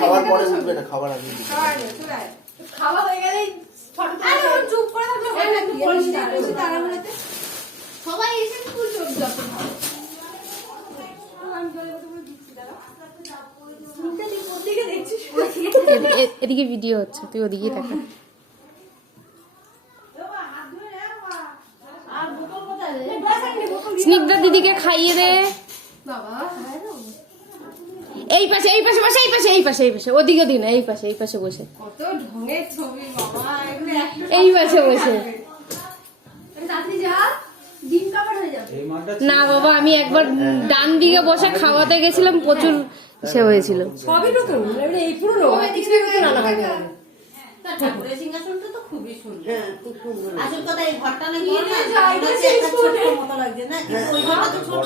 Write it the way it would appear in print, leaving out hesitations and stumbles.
খাবার পরে উঠবে না, খাবার আগে খাওয়া হয়ে গেলেই চুপ করে থাকলে সবাই এসে ফুল চলছে যত ভালো। এদিকে ভিডিও হচ্ছে, তুই ওদিকেই দেখা। স্নিগ্ধা দিদিকে খাইয়ে দে। এই পাশে এই পাশে বসে, এই পাশে এই পাশে এই পাশে, ওদিকে দিন, এই পাশে এই পাশে বসে, কত ঢঙের ছবি বাবা, এই পাশে বসে। না বাবা, আমি একবার ডান দিকে বসে খাওয়াতে গেছিলাম, প্রচুর সে হয়েছিল। সবই নতুন, এই পুরো কিছু আনা হয় না। ঠাকুরের সিংহাসনটা তো খুবই সুন্দর। হ্যাঁ, খুব সুন্দর। আসল কথা এই ঘরটা না মতো লাগছে না, ওই ঘরটা তো ছোট।